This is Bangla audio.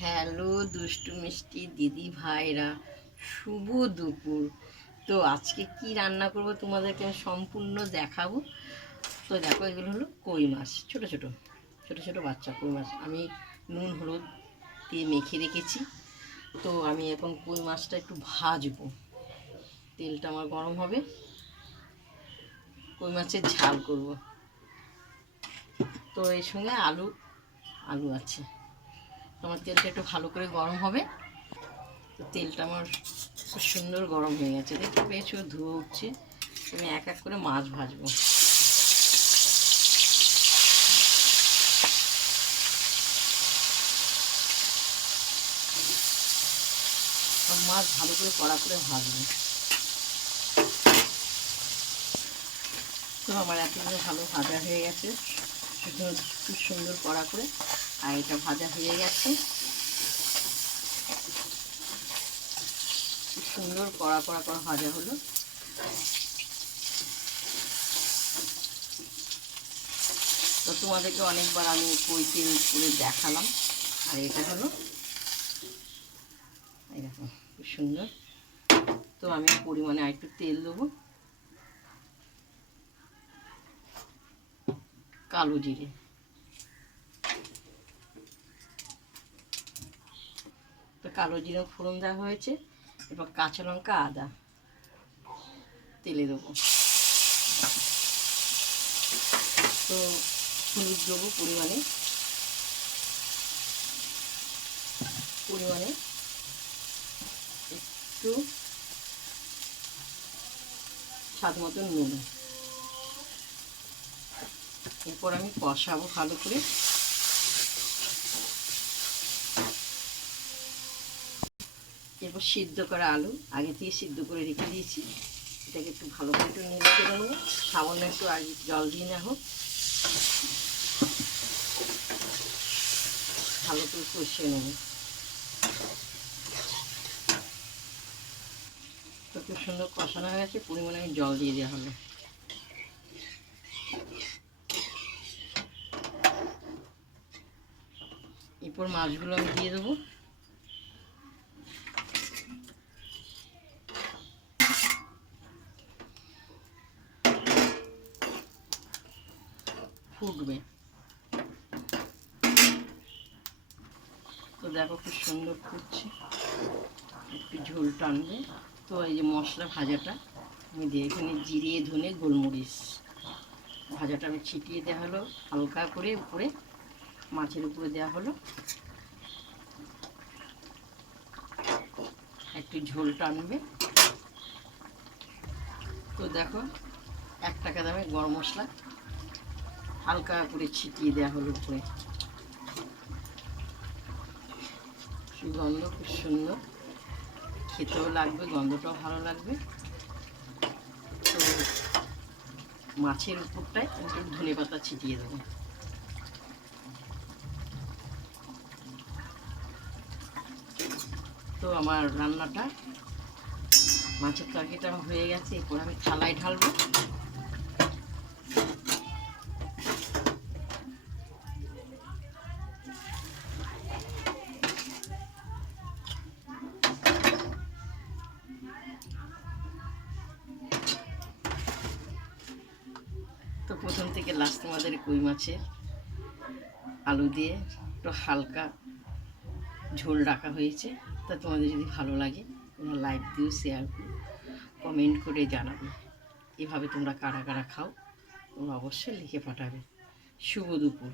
হ্যালো দুষ্টু মিষ্টি দিদি ভাইরা, শুভ দুপুর। তো আজকে কি রান্না করব তোমাদেরকে আমি সম্পূর্ণ দেখাবো। তো দেখো, এগুলো হলো কই মাছ, ছোট ছোট ছোট ছোট বাচ্চা কই মাছ আমি নুন হলুদ দিয়ে মেখে রেখেছি। তো আমি এখন কই মাছটা একটু ভাজবো, তেলটা আমার গরম হবে, কই মাছের ঝাল করব। তো এর সঙ্গে আলু আলু আছে। তোমার তেলটা একটু ভালো করে গরম হবে। তো তেলটা আমার খুব সুন্দর গরম হয়ে গেছে, দেখতে পেয়েছো, ধুয়ে উঠছে। আমি এক এক করে মাছ ভাজবো। মাছ ভালো করে কড়া করে ভাজবো। তো আমার এতগুলো ভালো ভাজা হয়ে গেছে, খুব সুন্দর কড়া করে। আর এটা ভাজা হয়ে গেছে, খুব সুন্দর কড়া কড়া কড়া ভাজা হলো। তো তোমাদেরকে অনেকবার আমি কই তেল করে দেখালাম। আর এটা হলো এরকম খুব সুন্দর। তো আমি পরিমাণে আরেকটু তেল দেবো, কালো জিরে, তো কালো জিরে ফোড়ন দেওয়া হয়েছে। এবার কাঁচা লঙ্কা আদা তেলে দেবো। তো হলুদ দেবো পরিমাণে পরিমাণে একটু, স্বাদ মতন নুন। এরপর আমি কষাবো ভালো করে। এরপর সিদ্ধ করা আলু আগে থেকে সিদ্ধ করে রেখে দিয়েছি, এটাকে একটু ভালো করে একটু নেড়ে চেড়ে নেবো। সামান্য একটু আগে জল দিয়ে নেওয়া হোক, ভালো করে কষিয়ে নেব। তো খুব সুন্দর কষানো হয়ে গেছে, পরিমাণে আমি জল দিয়ে দেওয়া হলো। এরপর মাছগুলো আমি দিয়ে দেবো। ফুটবে, তো দেখো খুব সুন্দর ফুটছে, একটু ঝোল টানবে। তো এই যে মশলা ভাজাটা আমি দিয়ে, এখানে জিরে ধনে গোলমরিচ ভাজাটা আমি ছিটিয়ে দেওয়া হলো হালকা করে উপরে, মাছের উপরে দেওয়া হলো। একটু ঝোল টানবে। তো দেখো, 1 টাকা দামের গরম মশলা হালকা করে ছিটিয়ে দেওয়া হলো উপরে। সুগন্ধ খুব সুন্দর, খেতেও লাগবে, গন্ধটাও ভালো লাগবে। তো মাছের উপরটায় একটু ধনে পাতা ছিটিয়ে দেবো। তো আমার রান্নাটা, মাছের তরকারিটা হয়ে গেছে। এরপর আমি থালায় ঢালবো। তো প্রথম থেকে লাস্ট তোমাদের কই মাছের আলু দিয়ে একটু হালকা ঝোল রাখা হয়েছে। তা তোমাদের যদি ভালো লাগে তোমরা লাইক দিও, শেয়ার করো, কমেন্ট করে জানাবে। এভাবে তোমরা কারা কারা খাও তোমরা অবশ্যই লিখে পাঠাবে। শুভ দুপুর।